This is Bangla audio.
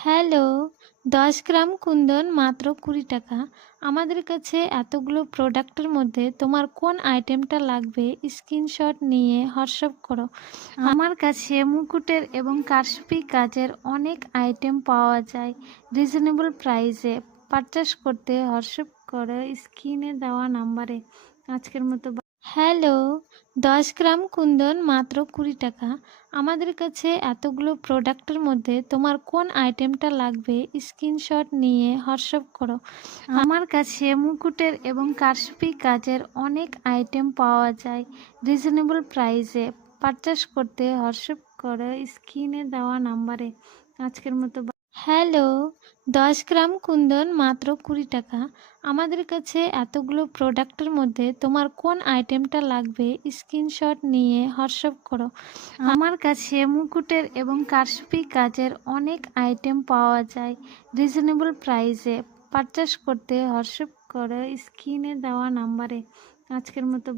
হ্যালো, ১০ গ্রাম কুন্দন মাত্র ২০ টাকা। আমাদের কাছে এতগুলো প্রোডাক্টের মধ্যে তোমার কোন আইটেমটা লাগবে স্ক্রিনশট নিয়ে হোয়াটসঅ্যাপ করো। আমার কাছে মুকুটের এবং কারচুপি কাজের অনেক আইটেম পাওয়া যায় রিজনেবল প্রাইসে। পারচেস করতে হোয়াটসঅ্যাপ করো স্ক্রিনে দেওয়া নাম্বারে। আজকের মতো হ্যালো, ১০ গ্রাম কুন্দন মাত্র ২০ টাকা। আমাদের কাছে এতগুলো প্রোডাক্টের মধ্যে তোমার কোন আইটেমটা লাগবে স্ক্রিনশট নিয়ে হোয়াটসঅ্যাপ করো। আমার কাছে মুকুটের এবং কারচুপি কাজের অনেক আইটেম পাওয়া যায় রিজনেবল প্রাইসে। পারচেস করতে হোয়াটসঅ্যাপ করো স্ক্রিনে দেওয়া নাম্বারে। আজকের মতো হ্যালো, ১০ গ্রাম কুন্দন মাত্র ২০ টাকা। আমাদের কাছে এতগুলো প্রোডাক্টের মধ্যে তোমার কোন আইটেমটা লাগবে স্ক্রিনশট নিয়ে হোয়াটসঅ্যাপ করো। আমার কাছে মুকুটের এবং কারচুপি কাজের অনেক আইটেম পাওয়া যায় রিজনেবল প্রাইসে। পারচেস করতে হোয়াটসঅ্যাপ করো স্ক্রিনে দেওয়া নাম্বারে। আজকের মতো